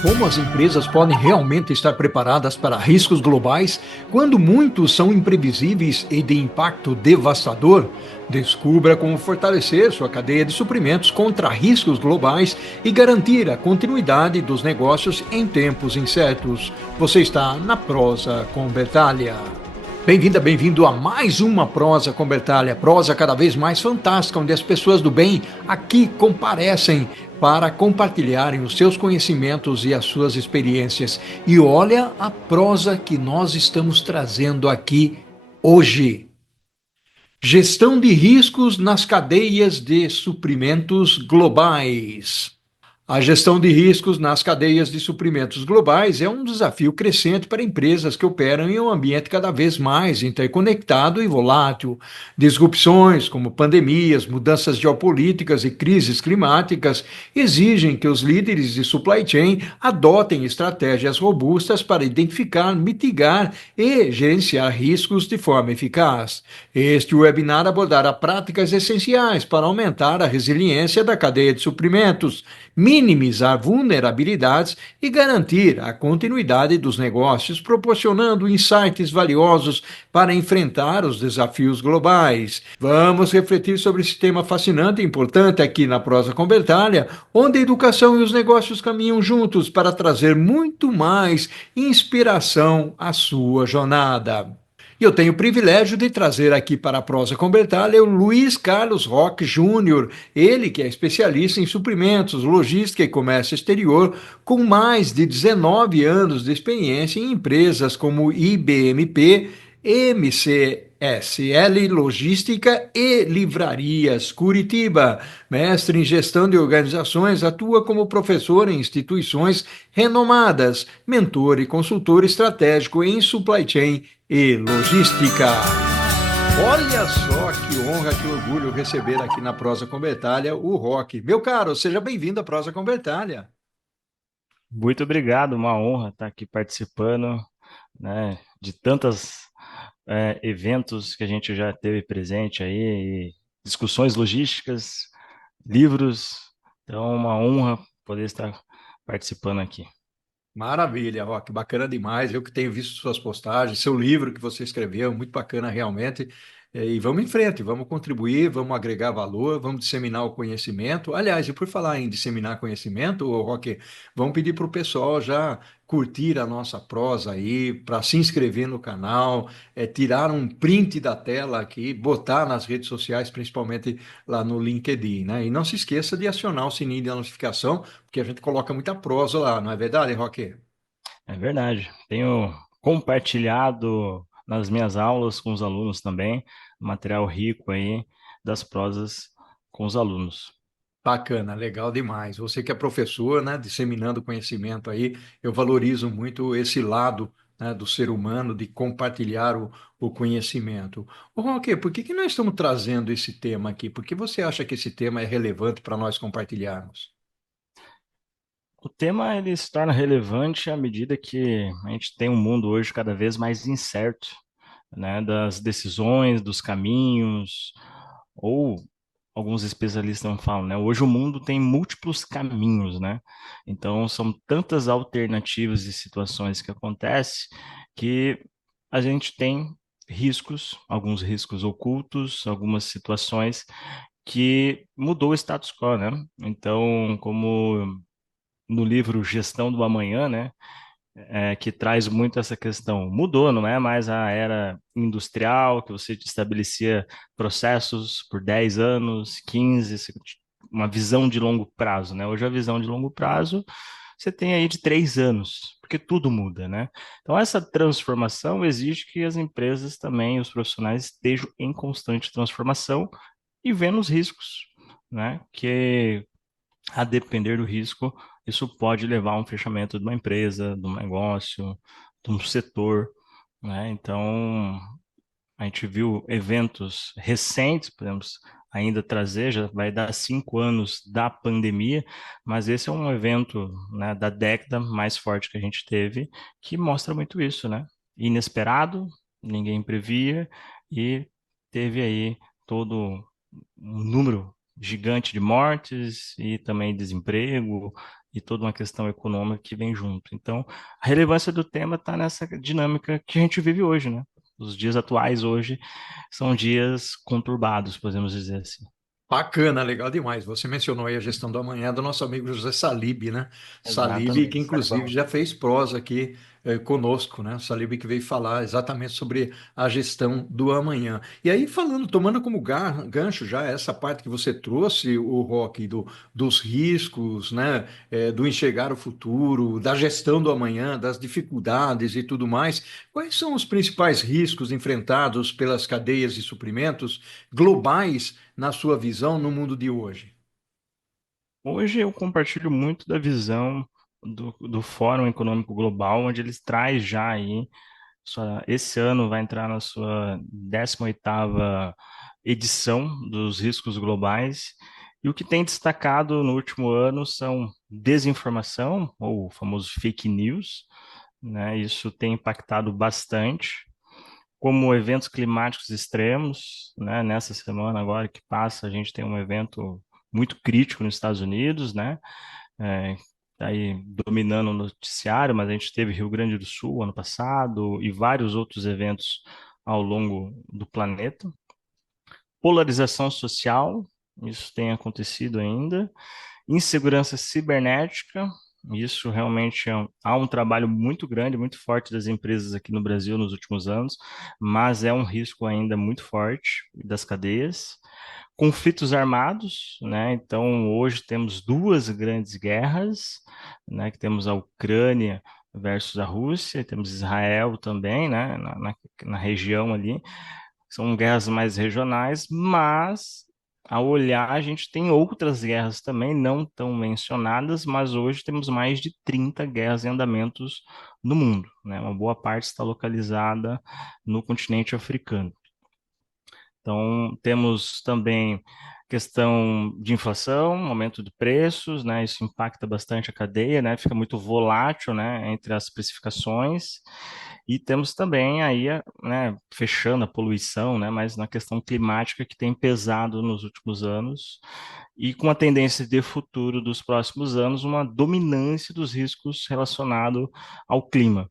Como as empresas podem realmente estar preparadas para riscos globais quando muitos são imprevisíveis e de impacto devastador? Descubra como fortalecer sua cadeia de suprimentos contra riscos globais e garantir a continuidade dos negócios em tempos incertos. Você está na Prosa com Bertalha. Bem-vinda, bem-vindo a mais uma Prosa com Bertalha, prosa cada vez mais fantástica, onde as pessoas do bem aqui comparecem para compartilharem os seus conhecimentos e as suas experiências. E olha a prosa que nós estamos trazendo aqui hoje. Gestão de riscos nas cadeias de suprimentos globais. A gestão de riscos nas cadeias de suprimentos globais é um desafio crescente para empresas que operam em um ambiente cada vez mais interconectado e volátil. Disrupções como pandemias, mudanças geopolíticas e crises climáticas exigem que os líderes de supply chain adotem estratégias robustas para identificar, mitigar e gerenciar riscos de forma eficaz. Este webinar abordará práticas essenciais para aumentar a resiliência da cadeia de suprimentos, minimizar vulnerabilidades e garantir a continuidade dos negócios, proporcionando insights valiosos para enfrentar os desafios globais. Vamos refletir sobre esse tema fascinante e importante aqui na Prosa com Bertalha, onde a educação e os negócios caminham juntos para trazer muito mais inspiração à sua jornada. E eu tenho o privilégio de trazer aqui para a Prosa com Bertalha o Luiz Carlos Roque Júnior, ele que é especialista em suprimentos, logística e comércio exterior, com mais de 19 anos de experiência em empresas como IBMP, MCSL Logística e Livrarias Curitiba. Mestre em gestão de organizações, atua como professor em instituições renomadas, mentor e consultor estratégico em supply chain e logística. Olha só que honra, que orgulho receber aqui na Prosa com Bertalha o Roque. Meu caro, seja bem-vindo à Prosa com Bertalha. Muito obrigado, uma honra estar aqui participando, né, de tantos eventos que a gente já teve presente aí, e discussões logísticas, livros, então uma honra poder estar participando aqui. Maravilha, Roque, bacana demais. Eu que tenho visto suas postagens, seu livro que você escreveu, muito bacana realmente. E vamos em frente, vamos contribuir, vamos agregar valor, vamos disseminar o conhecimento. Aliás, e por falar em disseminar conhecimento, ô, Roque, vamos pedir para o pessoal já curtir a nossa prosa aí, para se inscrever no canal, tirar um print da tela aqui, botar nas redes sociais, principalmente lá no LinkedIn, né? E não se esqueça de acionar o sininho de notificação porque a gente coloca muita prosa lá, não é verdade, Roque? É verdade, tenho compartilhado nas minhas aulas com os alunos também, material rico aí das prosas com os alunos. Bacana, legal demais. Você que é professor, né, disseminando conhecimento aí, eu valorizo muito esse lado, né, do ser humano, de compartilhar o conhecimento. Ô, Roque, por que que nós estamos trazendo esse tema aqui? Por que você acha que esse tema é relevante para nós compartilharmos? O tema ele se torna relevante à medida que a gente tem um mundo hoje cada vez mais incerto, né, das decisões, dos caminhos, ou alguns especialistas falam, né, hoje o mundo tem múltiplos caminhos, né? Então são tantas alternativas e situações que acontecem que a gente tem riscos, alguns riscos ocultos, algumas situações que mudou o status quo, né? Então, como no livro Gestão do Amanhã, né, que traz muito essa questão. Mudou, não é mais a era industrial, que você estabelecia processos por 10 anos, 15, uma visão de longo prazo, né? Hoje a visão de longo prazo você tem aí de 3 anos, porque tudo muda, né? Então essa transformação exige que as empresas também, os profissionais estejam em constante transformação e vendo os riscos, né? Que a depender do risco, isso pode levar a um fechamento de uma empresa, de um negócio, de um setor, né? Então, a gente viu eventos recentes, podemos ainda trazer, já vai dar 5 anos da pandemia, mas esse é um evento, né, da década mais forte que a gente teve, que mostra muito isso, né? Inesperado, ninguém previa, e teve aí todo um número gigante de mortes e também desemprego e toda uma questão econômica que vem junto. Então, a relevância do tema está nessa dinâmica que a gente vive hoje, né? Os dias atuais hoje são dias conturbados, podemos dizer assim. Bacana, legal demais. Você mencionou aí a gestão do amanhã do nosso amigo José Salib, né? Salib, que Exatamente, inclusive Salibão. já fez prosa aqui conosco, né? Salib que veio falar exatamente sobre a gestão do amanhã. E aí, falando, tomando como gancho já essa parte que você trouxe, o Rock, dos riscos, né? Do enxergar o futuro, da gestão do amanhã, das dificuldades e tudo mais. Quais são os principais riscos enfrentados pelas cadeias de suprimentos globais? Na sua visão, no mundo de hoje? Hoje eu compartilho muito da visão do Fórum Econômico Global, onde eles traz já aí, esse ano vai entrar na sua 18ª edição dos riscos globais, e o que tem destacado no último ano são desinformação, ou o famoso fake news, né? Isso tem impactado bastante, como eventos climáticos extremos, né? Nessa semana agora que passa, a gente tem um evento muito crítico nos Estados Unidos, né? É, tá aí dominando o noticiário, mas a gente teve Rio Grande do Sul ano passado e vários outros eventos ao longo do planeta. Polarização social, isso tem acontecido ainda. Insegurança cibernética, isso realmente há um trabalho muito grande, muito forte das empresas aqui no Brasil nos últimos anos, mas é um risco ainda muito forte das cadeias. Conflitos armados, né? Então, hoje temos duas grandes guerras, né? Que temos a Ucrânia versus a Rússia, temos Israel também, né? Na região ali. São guerras mais regionais, mas ao olhar a gente tem outras guerras também, não tão mencionadas, mas hoje temos mais de 30 guerras em andamentos no mundo, né? Uma boa parte está localizada no continente africano. Então, temos também questão de inflação, aumento de preços, né? Isso impacta bastante a cadeia, né? Fica muito volátil, né? Entre as especificações. E temos também aí, né? Fechando a poluição, né? Mas na questão climática que tem pesado nos últimos anos e com a tendência de futuro dos próximos anos, uma dominância dos riscos relacionados ao clima.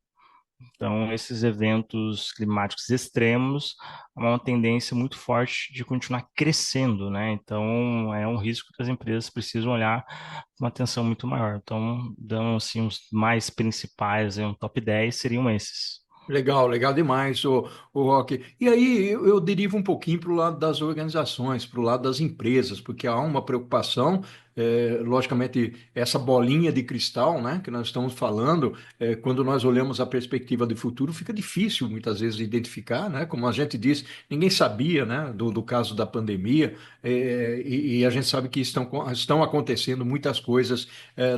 Então, esses eventos climáticos extremos há uma tendência muito forte de continuar crescendo, né? Então, é um risco que as empresas precisam olhar com uma atenção muito maior. Então, dando assim os mais principais, um top 10 seriam esses. Legal, legal demais, o Rock. E aí eu derivo um pouquinho para o lado das organizações, para o lado das empresas, porque há uma preocupação, logicamente, essa bolinha de cristal, né, que nós estamos falando, quando nós olhamos a perspectiva de futuro, fica difícil muitas vezes identificar, né? Como a gente diz, ninguém sabia, né, do caso da pandemia, e a gente sabe que estão acontecendo muitas coisas,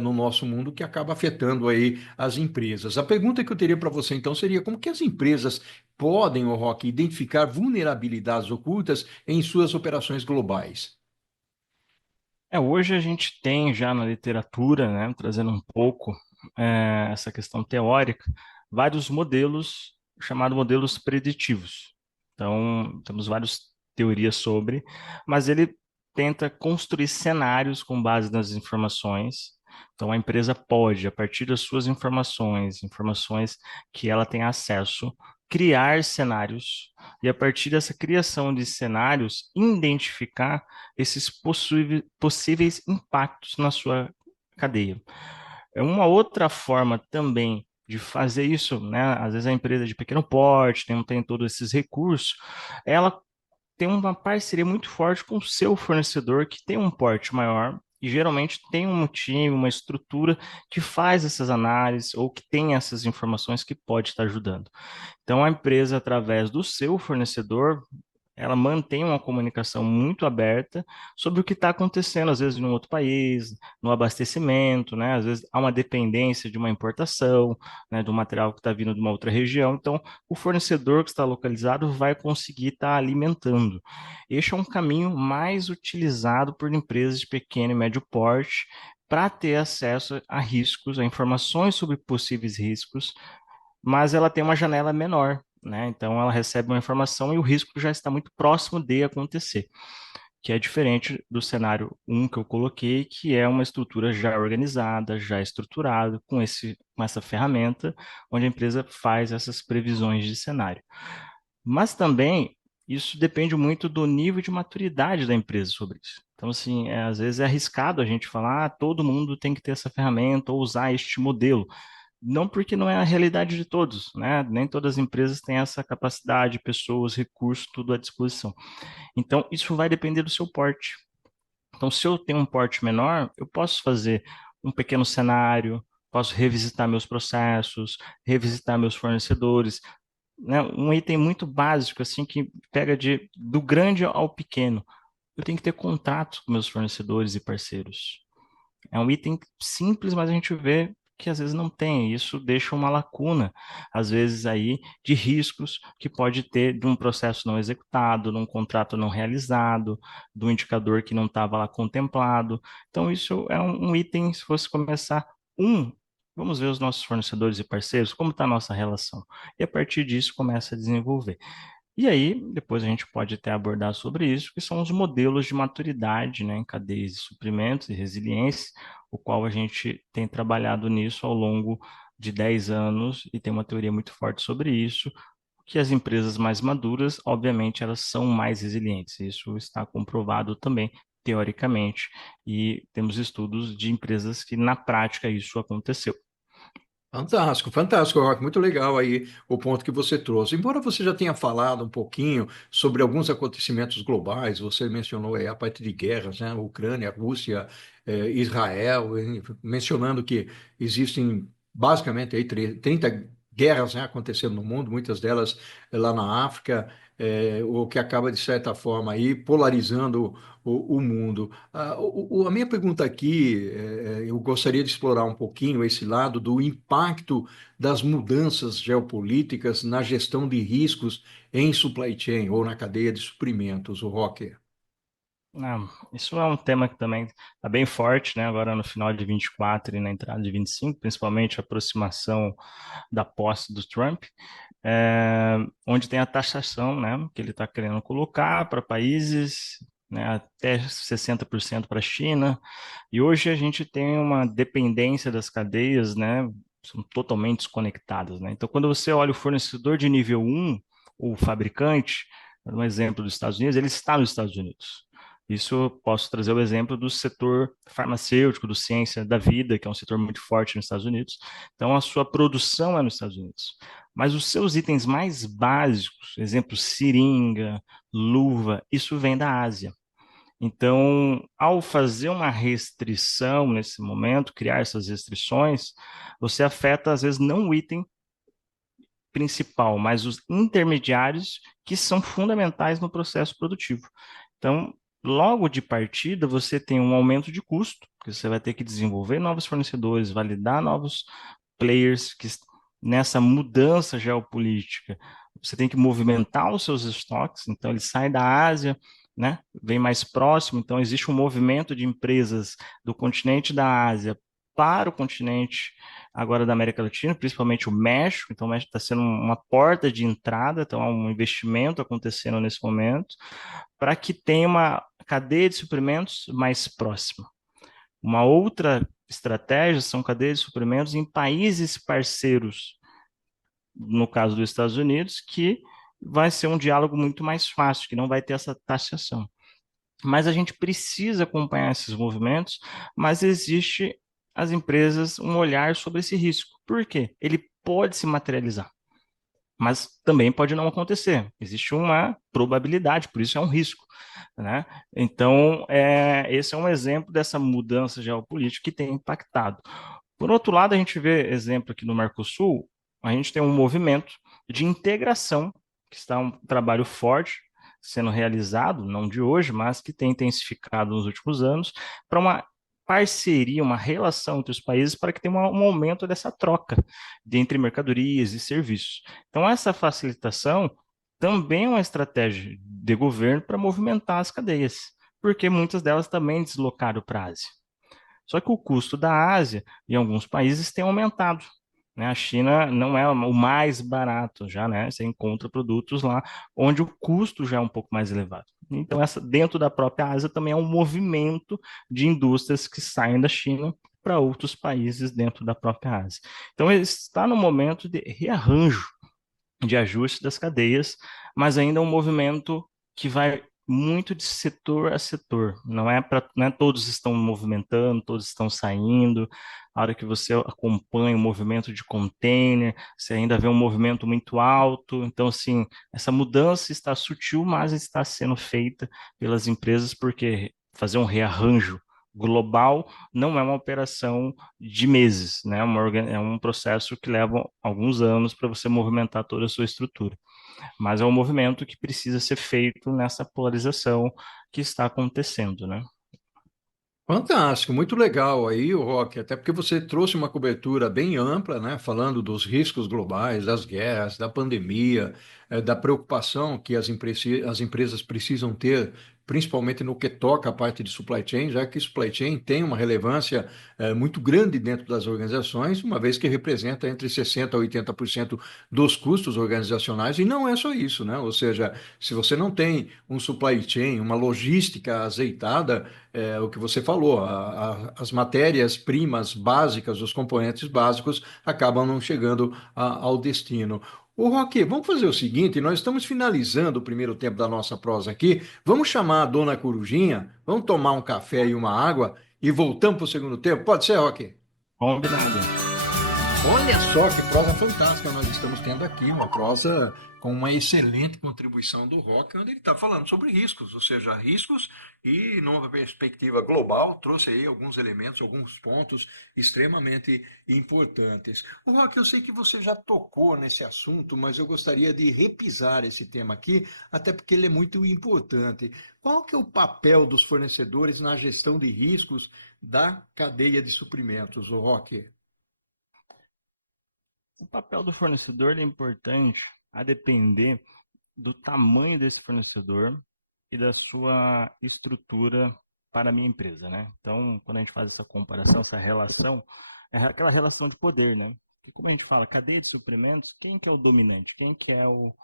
no nosso mundo que acaba afetando aí as empresas. A pergunta que eu teria para você então seria como que as empresas podem, o Rock, identificar vulnerabilidades ocultas em suas operações globais? Hoje a gente tem já na literatura, né, trazendo um pouco essa questão teórica, vários modelos chamados modelos preditivos. Então, temos várias teorias sobre, mas ele tenta construir cenários com base nas informações. Então, a empresa pode, a partir das suas informações, informações que ela tem acesso, criar cenários e, a partir dessa criação de cenários, identificar esses possíveis impactos na sua cadeia. É uma outra forma também de fazer isso, né? Às vezes a empresa de pequeno porte não tem todos esses recursos, ela tem uma parceria muito forte com o seu fornecedor que tem um porte maior e geralmente tem um time, uma estrutura que faz essas análises ou que tem essas informações que pode estar ajudando. Então, a empresa, através do seu fornecedor, ela mantém uma comunicação muito aberta sobre o que está acontecendo, às vezes, em um outro país, no abastecimento, né? Às vezes há uma dependência de uma importação, né, do material que está vindo de uma outra região. Então, o fornecedor que está localizado vai conseguir estar alimentando. Este é um caminho mais utilizado por empresas de pequeno e médio porte para ter acesso a riscos, a informações sobre possíveis riscos, mas ela tem uma janela menor, né? Então ela recebe uma informação e o risco já está muito próximo de acontecer. que é diferente do cenário um que eu coloquei, que é uma estrutura já organizada, já estruturada, com essa ferramenta, onde a empresa faz essas previsões de cenário. Mas também isso depende muito do nível de maturidade da empresa sobre isso. Então, assim, às vezes é arriscado a gente falar, todo mundo tem que ter essa ferramenta ou usar este modelo. Não porque não é a realidade de todos, né? Nem todas as empresas têm essa capacidade, pessoas, recursos, tudo à disposição. Então, isso vai depender do seu porte. Então, se eu tenho um porte menor, eu posso fazer um pequeno cenário, posso revisitar meus processos, revisitar meus fornecedores, né? Um item muito básico, assim, que pega do grande ao pequeno. Eu tenho que ter contato com meus fornecedores e parceiros. É um item simples, mas a gente vê que às vezes não tem. Isso deixa uma lacuna, às vezes aí, de riscos que pode ter de um processo não executado, de um contrato não realizado, do indicador que não estava lá contemplado. Então, isso é um item, se fosse começar um, vamos ver os nossos fornecedores e parceiros, como está a nossa relação. E a partir disso começa a desenvolver. E aí, depois a gente pode até abordar sobre isso, que são os modelos de maturidade, né, em cadeias de suprimentos e resiliência, o qual a gente tem trabalhado nisso ao longo de 10 anos e tem uma teoria muito forte sobre isso, que as empresas mais maduras, obviamente, elas são mais resilientes. Isso está comprovado também, teoricamente, e temos estudos de empresas que, na prática, isso aconteceu. Fantástico, fantástico, Rock. Muito legal aí o ponto que você trouxe. Embora você já tenha falado um pouquinho sobre alguns acontecimentos globais, você mencionou aí a parte de guerras, né? Ucrânia, Rússia, Israel, mencionando que existem basicamente aí 30 guerras, né, acontecendo no mundo, muitas delas lá na África, o que acaba, de certa forma, aí polarizando o mundo. A minha pergunta aqui, eu gostaria de explorar um pouquinho esse lado do impacto das mudanças geopolíticas na gestão de riscos em supply chain ou na cadeia de suprimentos, o Rocker. Ah, isso é um tema que também está bem forte, né? Agora no final de 24 e na entrada de 25, principalmente a aproximação da posse do Trump, é, onde tem a taxação, né? Que ele está querendo colocar para países, né? Até 60% para a China. E hoje a gente tem uma dependência das cadeias, né? São totalmente desconectadas, né? Então, quando você olha o fornecedor de nível um, o fabricante, um exemplo dos Estados Unidos, ele está nos Estados Unidos. Isso eu posso trazer o exemplo do setor farmacêutico, do ciência da vida, que é um setor muito forte nos Estados Unidos. Então, a sua produção é nos Estados Unidos. Mas os seus itens mais básicos, exemplo, seringa, luva, isso vem da Ásia. Então, ao fazer uma restrição nesse momento, criar essas restrições, você afeta, às vezes, não o item principal, mas os intermediários que são fundamentais no processo produtivo. Então, logo de partida, você tem um aumento de custo, porque você vai ter que desenvolver novos fornecedores, validar novos players que nessa mudança geopolítica, você tem que movimentar os seus estoques, então ele sai da Ásia, né, vem mais próximo, então existe um movimento de empresas do continente da Ásia para o continente agora da América Latina, principalmente o México. Então, o México está sendo uma porta de entrada, então há um investimento acontecendo nesse momento, para que tenha uma cadeia de suprimentos mais próxima. Uma outra estratégia são cadeias de suprimentos em países parceiros, no caso dos Estados Unidos, que vai ser um diálogo muito mais fácil, que não vai ter essa taxação. Mas a gente precisa acompanhar esses movimentos, mas existe as empresas um olhar sobre esse risco. Por quê? Ele pode se materializar, mas também pode não acontecer. Existe uma probabilidade, por isso é um risco, né? Então, esse é um exemplo dessa mudança geopolítica que tem impactado. Por outro lado, a gente vê exemplo aqui no Mercosul, a gente tem um movimento de integração, que está um trabalho forte sendo realizado, não de hoje, mas que tem intensificado nos últimos anos, para uma parceria, uma relação entre os países para que tenha um aumento dessa troca entre mercadorias e serviços. Então, essa facilitação também é uma estratégia de governo para movimentar as cadeias, porque muitas delas também deslocaram para a Ásia. Só que o custo da Ásia, em alguns países, tem aumentado. Né? A China não é o mais barato já, né? Você encontra produtos lá onde o custo já é um pouco mais elevado. Então, dentro da própria Ásia também é um movimento de indústrias que saem da China para outros países dentro da própria Ásia. Então, ele está no momento de rearranjo, de ajuste das cadeias, mas ainda é um movimento que vai muito de setor a setor. Não é todos estão movimentando, todos estão saindo. A hora que você acompanha o movimento de container, você ainda vê um movimento muito alto. Então, assim, essa mudança está sutil, mas está sendo feita pelas empresas, porque fazer um rearranjo global não é uma operação de meses, né? É um processo que leva alguns anos para você movimentar toda a sua estrutura. Mas é um movimento que precisa ser feito nessa polarização que está acontecendo, né? Fantástico, muito legal aí, o Rock, até porque você trouxe uma cobertura bem ampla, né, falando dos riscos globais, das guerras, da pandemia, da preocupação que as empresas precisam ter, principalmente no que toca a parte de supply chain, já que supply chain tem uma relevância muito grande dentro das organizações, uma vez que representa entre 60% a 80% dos custos organizacionais, e não é só isso, né? Ou seja, se você não tem um supply chain, uma logística azeitada, o que você falou, as matérias-primas básicas, os componentes básicos, acabam não chegando ao destino. Ô, Roque, vamos fazer o seguinte: nós estamos finalizando o primeiro tempo da nossa prosa aqui. Vamos chamar a dona Corujinha, vamos tomar um café e uma água e voltamos para o segundo tempo? Pode ser, Roque? Combinado. Olha só que prosa fantástica nós estamos tendo aqui, uma prosa com uma excelente contribuição do Rock, onde ele está falando sobre riscos, ou seja, riscos e numa perspectiva global, trouxe aí alguns elementos, alguns pontos extremamente importantes. O Rock, eu sei que você já tocou nesse assunto, mas eu gostaria de repisar esse tema aqui, até porque ele é muito importante. Qual que é o papel dos fornecedores na gestão de riscos da cadeia de suprimentos, o Rock? O papel do fornecedor é importante a depender do tamanho desse fornecedor e da sua estrutura para a minha empresa, né? Então, quando a gente faz essa comparação, essa relação, é aquela relação de poder, né? Que como a gente fala, cadeia de suprimentos, quem que é o dominante? Quem que é o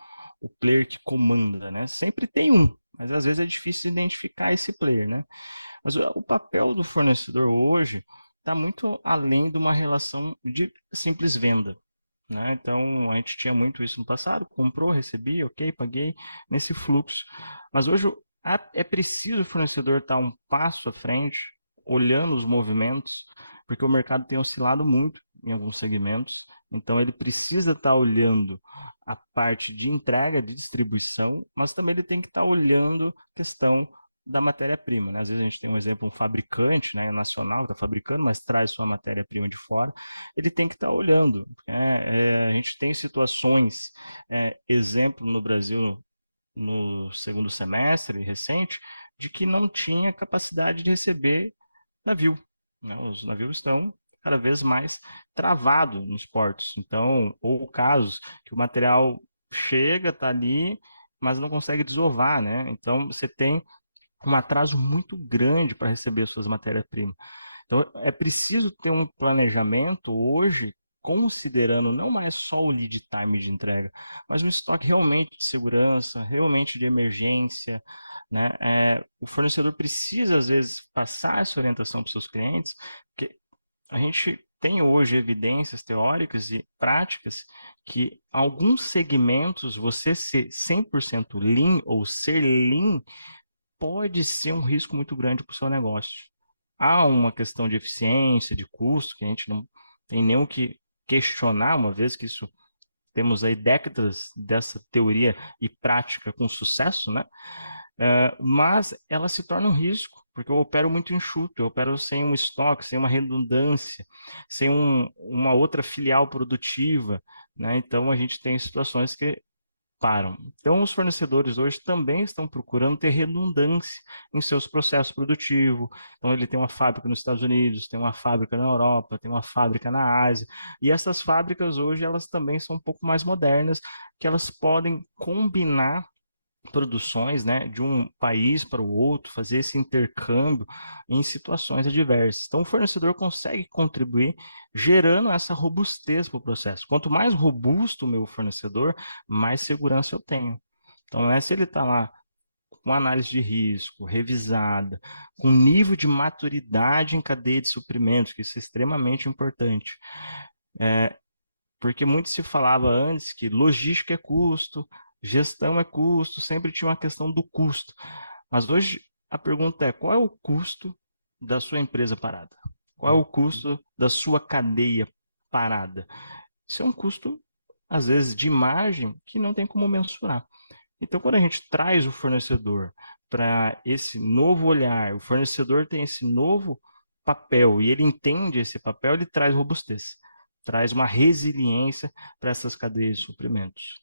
player que comanda, né? Sempre tem um, mas às vezes é difícil identificar esse player, né? Mas o papel do fornecedor hoje está muito além de uma relação de simples venda, né? Então, a gente tinha muito isso no passado, comprou, recebi, ok, paguei, nesse fluxo. Mas hoje é preciso o fornecedor estar um passo à frente, olhando os movimentos, porque o mercado tem oscilado muito em alguns segmentos, então ele precisa estar olhando a parte de entrega, de distribuição, mas também ele tem que estar olhando a questão da matéria-prima, né? Às vezes a gente tem um exemplo, um fabricante, né, nacional, que está fabricando, mas traz sua matéria-prima de fora, ele tem que estar olhando. A gente tem situações, exemplo no Brasil no segundo semestre recente, de que não tinha capacidade de receber navio, né? Os navios estão cada vez mais travados nos portos. Então, ou casos que o material chega, está ali, mas não consegue desovar, né? Então, você tem um atraso muito grande para receber suas matérias-primas. Então, é preciso ter um planejamento hoje, considerando não mais só o lead time de entrega, mas um estoque realmente de segurança, realmente de emergência, né? O fornecedor precisa, às vezes, passar essa orientação para os seus clientes, porque a gente tem hoje evidências teóricas e práticas que alguns segmentos, você ser 100% lean ou ser lean pode ser um risco muito grande para o seu negócio. Há uma questão de eficiência, de custo, que a gente não tem nem o que questionar, uma vez que isso temos aí décadas dessa teoria e prática com sucesso, né? Mas ela se torna um risco, porque eu opero muito enxuto, eu opero sem um estoque, sem uma redundância, sem uma outra filial produtiva, né? Então a gente tem situações que param. Então, os fornecedores hoje também estão procurando ter redundância em seus processos produtivos. Então, ele tem uma fábrica nos Estados Unidos, tem uma fábrica na Europa, tem uma fábrica na Ásia. E essas fábricas hoje, elas também são um pouco mais modernas, que elas podem combinar produções, né, de um país para o outro, fazer esse intercâmbio em situações adversas. Então, o fornecedor consegue contribuir gerando essa robustez para o processo. Quanto mais robusto o meu fornecedor, mais segurança eu tenho. Então, não é se ele está lá com análise de risco, revisada, com nível de maturidade em cadeia de suprimentos, que isso é extremamente importante. Porque muito se falava antes que logística é custo, gestão é custo, sempre tinha uma questão do custo. Mas hoje a pergunta é: qual é o custo da sua empresa parada? Qual é o custo da sua cadeia parada? Isso é um custo, às vezes, de margem que não tem como mensurar. Então, quando a gente traz o fornecedor para esse novo olhar, o fornecedor tem esse novo papel e ele entende esse papel, ele traz robustez, traz uma resiliência para essas cadeias de suprimentos.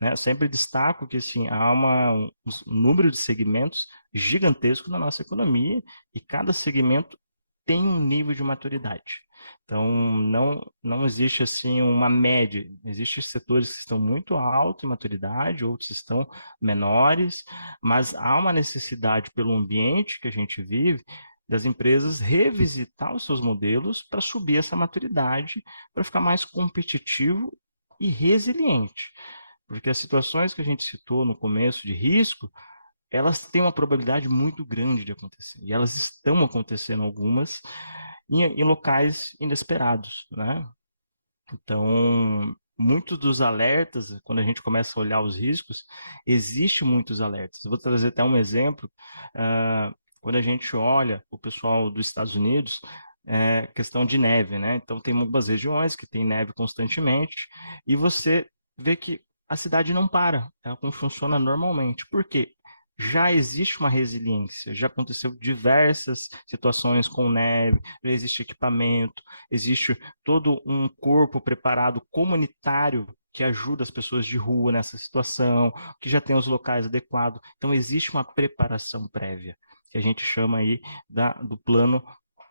Né? Eu sempre destaco que assim, há um número de segmentos gigantesco na nossa economia e cada segmento tem um nível de maturidade. Então, não existe assim uma média. Existem setores que estão muito altos em maturidade, outros estão menores, mas há uma necessidade pelo ambiente que a gente vive das empresas revisitar os seus modelos para subir essa maturidade, para ficar mais competitivo e resiliente. Porque as situações que a gente citou no começo de risco, elas têm uma probabilidade muito grande de acontecer. E elas estão acontecendo algumas em locais inesperados, né? Então, muitos dos alertas, quando a gente começa a olhar os riscos, existe muitos alertas. Eu vou trazer até um exemplo. Quando a gente olha o pessoal dos Estados Unidos, questão de neve, né? Então, tem algumas regiões que tem neve constantemente e você vê que a cidade não para, ela não funciona normalmente. Por quê? Já existe uma resiliência, já aconteceu diversas situações com neve, já existe equipamento, existe todo um corpo preparado comunitário que ajuda as pessoas de rua nessa situação, que já tem os locais adequados. Então, existe uma preparação prévia, que a gente chama aí do plano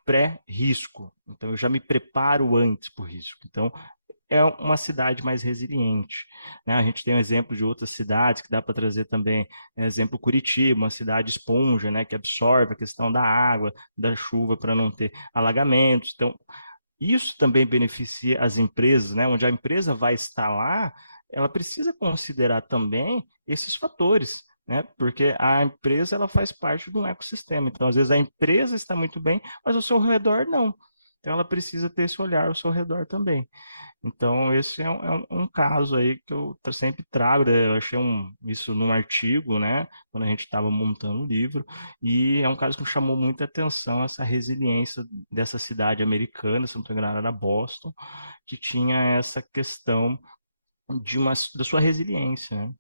pré-risco. Então, eu já me preparo antes para o risco. Então, é uma cidade mais resiliente. Né? A gente tem um exemplo de outras cidades que dá para trazer também, exemplo Curitiba, uma cidade esponja, né, que absorve a questão da água, da chuva para não ter alagamentos. Então, isso também beneficia as empresas, né? Onde a empresa vai estar lá, ela precisa considerar também esses fatores, né? Porque a empresa ela faz parte de um ecossistema. Então, às vezes a empresa está muito bem, mas o seu redor não. Então, ela precisa ter esse olhar ao seu redor também. Então, esse é um caso aí que eu sempre trago, né? Eu achei isso num artigo, né? Quando a gente estava montando o livro, e é um caso que me chamou muita atenção, essa resiliência dessa cidade americana, se não estou enganado, era Boston, que tinha essa questão da sua resiliência, né?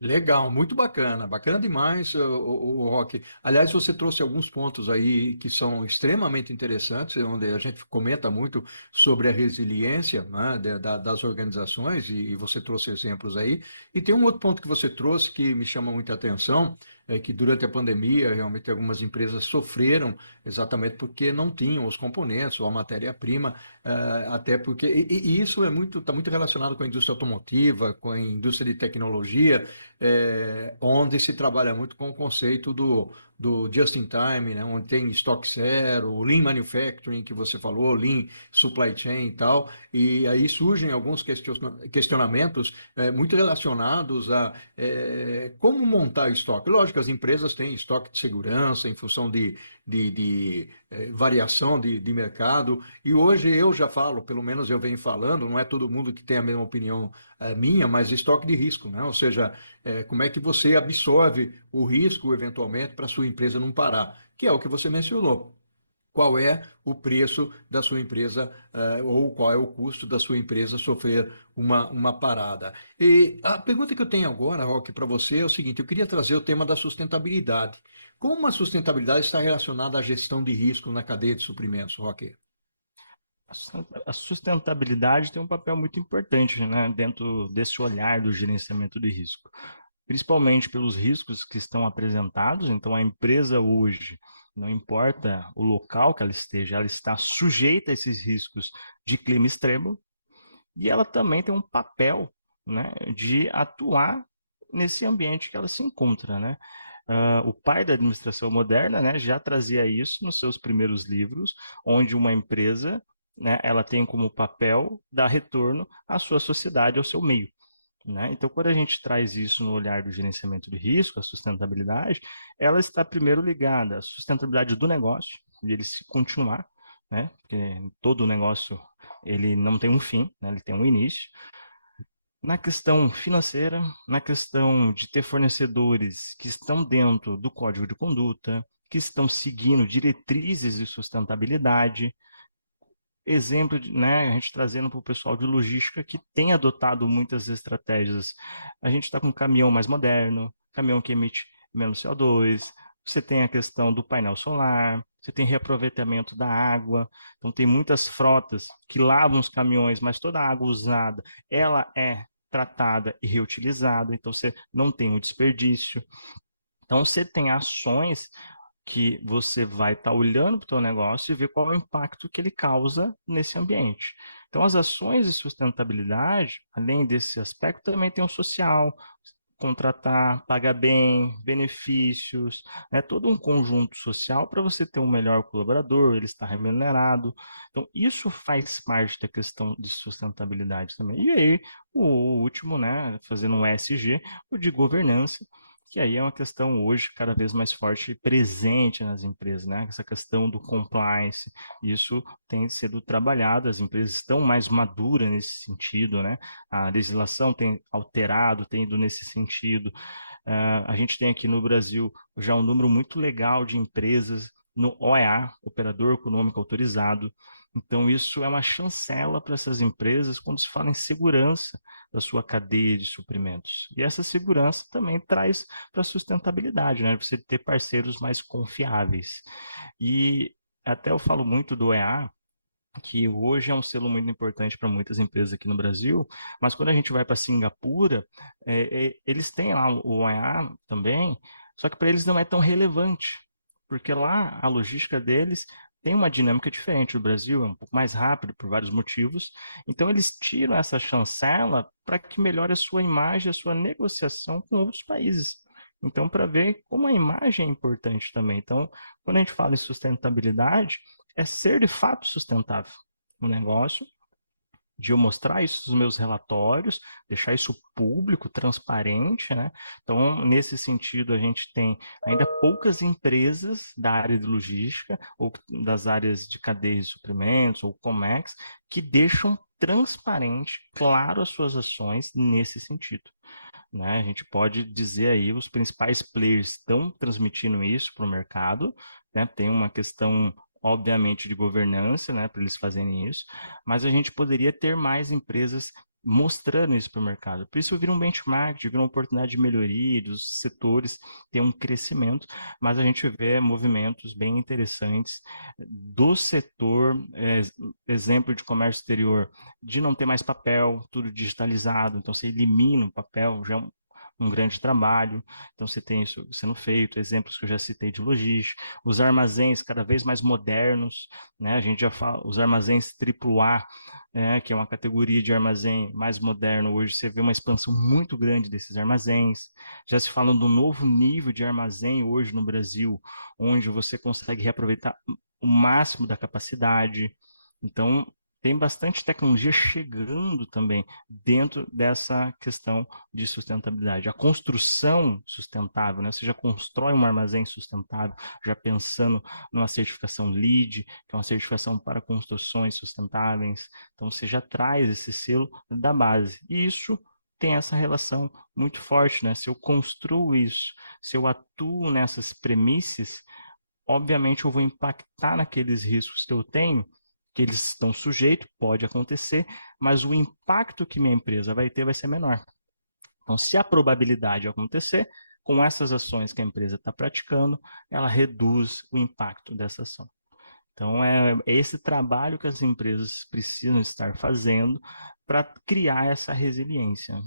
Legal, muito bacana, bacana demais, o Rock. Aliás, você trouxe alguns pontos aí que são extremamente interessantes, onde a gente comenta muito sobre a resiliência, né, das organizações, e você trouxe exemplos aí. E tem um outro ponto que você trouxe que me chama muita atenção, é que durante a pandemia, realmente algumas empresas sofreram exatamente porque não tinham os componentes ou a matéria-prima, até porque, e isso está muito relacionado com a indústria automotiva, com a indústria de tecnologia, onde se trabalha muito com o conceito do just in time, né, onde tem estoque zero, o lean manufacturing que você falou, lean supply chain e tal, e aí surgem alguns questionamentos muito relacionados a como montar estoque. Lógico, as empresas têm estoque de segurança em função de variação de mercado, e hoje eu já falo, pelo menos eu venho falando, não é todo mundo que tem a mesma opinião minha, mas estoque de risco, né? Ou seja, como é que você absorve o risco eventualmente para a sua empresa não parar, que é o que você mencionou. Qual é o preço da sua empresa, ou qual é o custo da sua empresa sofrer uma parada? E a pergunta que eu tenho agora, Roque, para você é o seguinte: eu queria trazer o tema da sustentabilidade. Como a sustentabilidade está relacionada à gestão de risco na cadeia de suprimentos, Roque? A sustentabilidade tem um papel muito importante, né, dentro desse olhar do gerenciamento de risco, principalmente pelos riscos que estão apresentados. Então, a empresa hoje, não importa o local que ela esteja, ela está sujeita a esses riscos de clima extremo e ela também tem um papel, né, de atuar nesse ambiente que ela se encontra, né? O pai da administração moderna, né, já trazia isso nos seus primeiros livros, onde uma empresa, né, ela tem como papel dar retorno à sua sociedade, ao seu meio. né? Então, quando a gente traz isso no olhar do gerenciamento de risco, a sustentabilidade, ela está primeiro ligada à sustentabilidade do negócio, de ele se continuar, né? Porque todo negócio ele não tem um fim, né? Ele tem um início. Na questão financeira, na questão de ter fornecedores que estão dentro do código de conduta, que estão seguindo diretrizes de sustentabilidade, exemplo, né, a gente trazendo para o pessoal de logística que tem adotado muitas estratégias. A gente está com um caminhão mais moderno, caminhão que emite menos CO2, você tem a questão do painel solar, você tem reaproveitamento da água, então tem muitas frotas que lavam os caminhões, mas toda a água usada, ela é tratada e reutilizada, então você não tem o desperdício. Então você tem ações que você vai estar olhando para o teu negócio e ver qual é o impacto que ele causa nesse ambiente. Então, as ações de sustentabilidade, além desse aspecto, também tem o social, contratar, pagar bem, benefícios, é todo um conjunto social para você ter um melhor colaborador, ele está remunerado. Então, isso faz parte da questão de sustentabilidade também. E aí, o último, né, fazendo um ESG, o de governança, que aí é uma questão hoje cada vez mais forte e presente nas empresas, né? Essa questão do compliance, isso tem sido trabalhado, as empresas estão mais maduras nesse sentido, né? A legislação tem alterado, tem ido nesse sentido. A gente tem aqui no Brasil já um número muito legal de empresas no OEA, Operador Econômico Autorizado. Então, isso é uma chancela para essas empresas quando se fala em segurança da sua cadeia de suprimentos. E essa segurança também traz para a sustentabilidade, né? Você ter parceiros mais confiáveis. E até eu falo muito do OEA, que hoje é um selo muito importante para muitas empresas aqui no Brasil, mas quando a gente vai para Singapura, eles têm lá o OEA também, só que para eles não é tão relevante, porque lá a logística deles tem uma dinâmica diferente do Brasil, é um pouco mais rápido por vários motivos, então eles tiram essa chancela para que melhore a sua imagem, a sua negociação com outros países. Então, para ver como a imagem é importante também. Então, quando a gente fala em sustentabilidade, é ser de fato sustentável o negócio, de eu mostrar isso nos meus relatórios, deixar isso público, transparente, né? Então, nesse sentido, a gente tem ainda poucas empresas da área de logística ou das áreas de cadeia de suprimentos ou Comex que deixam transparente, claro, as suas ações nesse sentido, né? A gente pode dizer aí, os principais players estão transmitindo isso para o mercado, né? Tem uma questão, obviamente, de governança, né, para eles fazerem isso, mas a gente poderia ter mais empresas mostrando isso para o mercado. Por isso vira um benchmark, vira uma oportunidade de melhoria dos setores, ter um crescimento, mas a gente vê movimentos bem interessantes do setor, exemplo de comércio exterior, de não ter mais papel, tudo digitalizado, então você elimina o papel, já é um grande trabalho, então você tem isso sendo feito, exemplos que eu já citei de logística, os armazéns cada vez mais modernos, né? A gente já fala, os armazéns AAA, que é uma categoria de armazém mais moderno, hoje você vê uma expansão muito grande desses armazéns, já se fala do novo nível de armazém hoje no Brasil, onde você consegue reaproveitar o máximo da capacidade, então tem bastante tecnologia chegando também dentro dessa questão de sustentabilidade. A construção sustentável, né? Você já constrói um armazém sustentável, já pensando numa certificação LEED, que é uma certificação para construções sustentáveis. Então, você já traz esse selo da base. E isso tem essa relação muito forte, né? Se eu construo isso, se eu atuo nessas premissas, obviamente eu vou impactar naqueles riscos que eu tenho, que eles estão sujeitos, pode acontecer, mas o impacto que minha empresa vai ter vai ser menor. Então, se a probabilidade acontecer, com essas ações que a empresa está praticando, ela reduz o impacto dessa ação. Então, é esse trabalho que as empresas precisam estar fazendo para criar essa resiliência,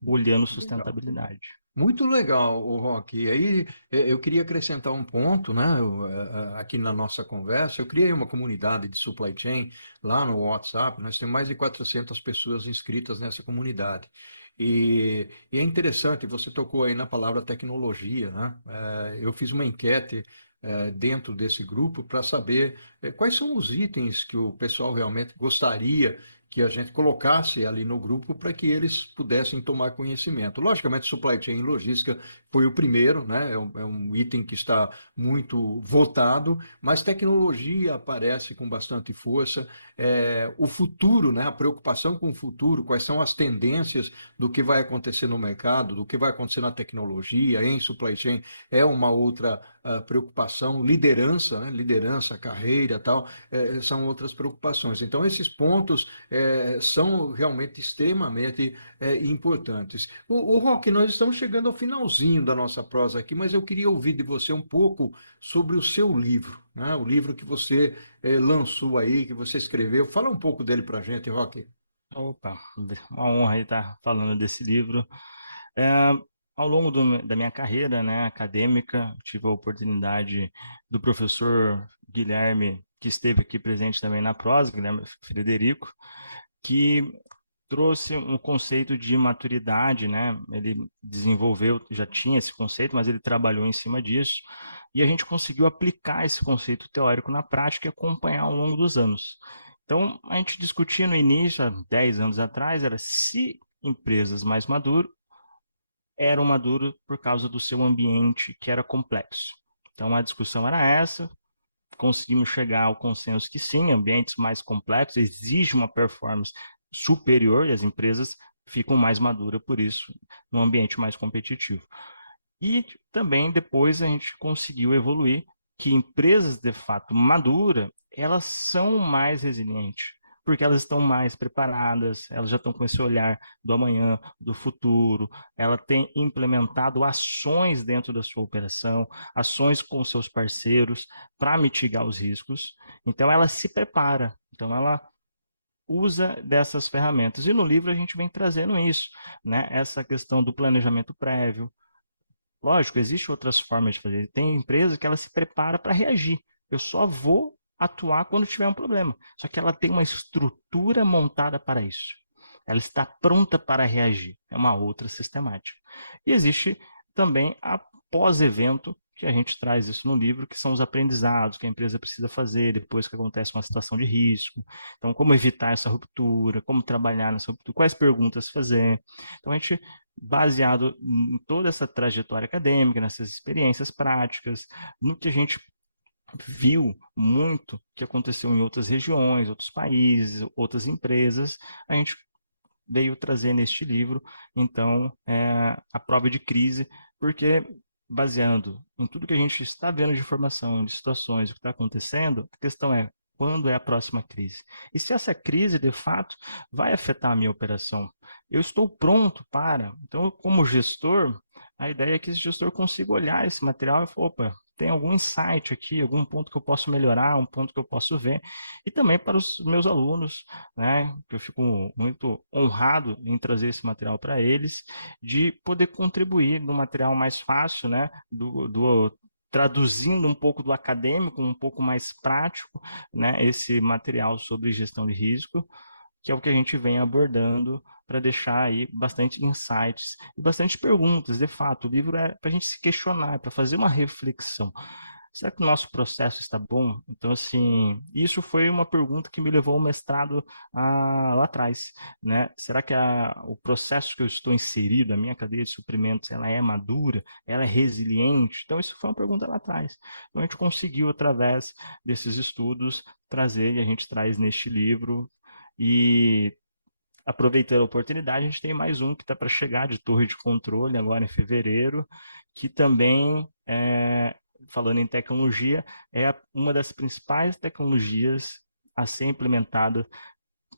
olhando Legal. sustentabilidade. Muito legal, o Rock. E aí, eu queria acrescentar um ponto, né? Aqui na nossa conversa, eu criei uma comunidade de supply chain lá no WhatsApp. Nós temos mais de 400 pessoas inscritas nessa comunidade. E é interessante, você tocou aí na palavra tecnologia, né? Eu fiz uma enquete, dentro desse grupo para saber, quais são os itens que o pessoal realmente gostaria que a gente colocasse ali no grupo para que eles pudessem tomar conhecimento. Logicamente, supply chain e logística foi o primeiro, né? É um item que está muito votado, mas tecnologia aparece com bastante força. O futuro, né? A preocupação com o futuro, quais são as tendências do que vai acontecer no mercado, do que vai acontecer na tecnologia, em supply chain, é uma outra preocupação. Liderança, né? Liderança, carreira, tal, são outras preocupações. Então, esses pontos são realmente extremamente importantes. O Roque, nós estamos chegando ao finalzinho da nossa prosa aqui, mas eu queria ouvir de você um pouco sobre o seu livro, né? O livro que você lançou aí, que você escreveu. Fala um pouco dele para a gente, Roque. Opa, uma honra aí estar falando desse livro. É, ao longo da minha carreira, né, acadêmica, tive a oportunidade do professor Guilherme, que esteve aqui presente também na prosa, Guilherme Frederico, que trouxe um conceito de maturidade, né? Ele desenvolveu, já tinha esse conceito, mas ele trabalhou em cima disso, e a gente conseguiu aplicar esse conceito teórico na prática e acompanhar ao longo dos anos. Então, a gente discutia no início, há 10 anos atrás, era se empresas mais maduras eram maduras por causa do seu ambiente que era complexo. Então, a discussão era essa, conseguimos chegar ao consenso que sim, ambientes mais complexos exigem uma performance superior e as empresas ficam mais maduras por isso, num ambiente mais competitivo. E também depois a gente conseguiu evoluir que empresas de fato maduras, elas são mais resilientes, porque elas estão mais preparadas, elas já estão com esse olhar do amanhã, do futuro, ela tem implementado ações dentro da sua operação, ações com seus parceiros para mitigar os riscos. Então ela se prepara, então ela usa dessas ferramentas. E no livro a gente vem trazendo isso, né? Essa questão do planejamento prévio. Lógico, existem outras formas de fazer. Tem empresa que ela se prepara para reagir. Eu só vou atuar quando tiver um problema. Só que ela tem uma estrutura montada para isso. Ela está pronta para reagir. É uma outra sistemática. E existe também a pós-evento, que a gente traz isso no livro, que são os aprendizados que a empresa precisa fazer depois que acontece uma situação de risco. Então, como evitar essa ruptura, como trabalhar nessa ruptura, quais perguntas fazer. Então, a gente baseado em toda essa trajetória acadêmica, nessas experiências práticas, no que a gente viu muito que aconteceu em outras regiões, outros países, outras empresas, a gente veio trazer neste livro, então, a prova de crise, porque baseando em tudo que a gente está vendo de informação, de situações, o que está acontecendo, a questão é quando é a próxima crise? E se essa crise, de fato, vai afetar a minha operação? Eu estou pronto para. Então, eu, como gestor, a ideia é que esse gestor consiga olhar esse material e falar, opa, tem algum insight aqui, algum ponto que eu posso melhorar, um ponto que eu posso ver. E também para os meus alunos, né, que eu fico muito honrado em trazer esse material para eles, de poder contribuir no material mais fácil, né, traduzindo um pouco do acadêmico, um pouco mais prático, né, esse material sobre gestão de risco, que é o que a gente vem abordando para deixar aí bastante insights e bastante perguntas. De fato, o livro é para a gente se questionar, para fazer uma reflexão. Será que o nosso processo está bom? Então, assim, isso foi uma pergunta que me levou ao mestrado lá atrás, né? Será que o processo que eu estou inserido, a minha cadeia de suprimentos, ela é madura? Ela é resiliente? Então, isso foi uma pergunta lá atrás. Então, a gente conseguiu, através desses estudos, trazer e a gente traz neste livro. E aproveitando a oportunidade, a gente tem mais um que está para chegar de torre de controle agora em fevereiro, que também, falando em tecnologia, é uma das principais tecnologias a ser implementada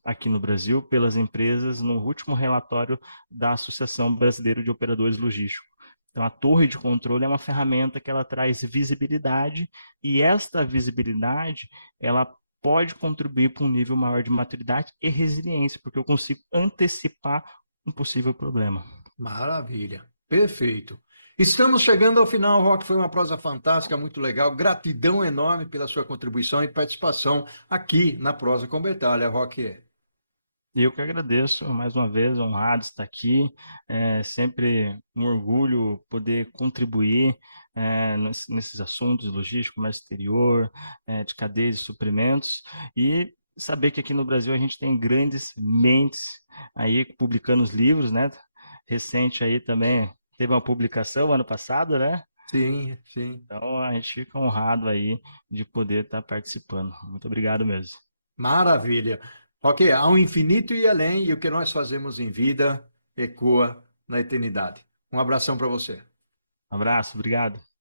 aqui no Brasil pelas empresas no último relatório da Associação Brasileira de Operadores Logísticos. Então, a torre de controle é uma ferramenta que ela traz visibilidade e esta visibilidade, ela pode contribuir para um nível maior de maturidade e resiliência, porque eu consigo antecipar um possível problema. Maravilha, perfeito. Estamos chegando ao final, Roque. Foi uma prosa fantástica, muito legal. Gratidão enorme pela sua contribuição e participação aqui na Prosa com Bertalha, Roque. E eu que agradeço mais uma vez, honrado estar aqui. É sempre um orgulho poder contribuir nesses assuntos logísticos, comércio exterior, de cadeias de suprimentos. E saber que aqui no Brasil a gente tem grandes mentes aí publicando os livros, né? Recente aí também teve uma publicação ano passado, né? Sim, sim. Então a gente fica honrado aí de poder estar participando. Muito obrigado mesmo. Maravilha. Ok, ao infinito e além, e o que nós fazemos em vida ecoa na eternidade. Um abração para você. Um abraço, obrigado.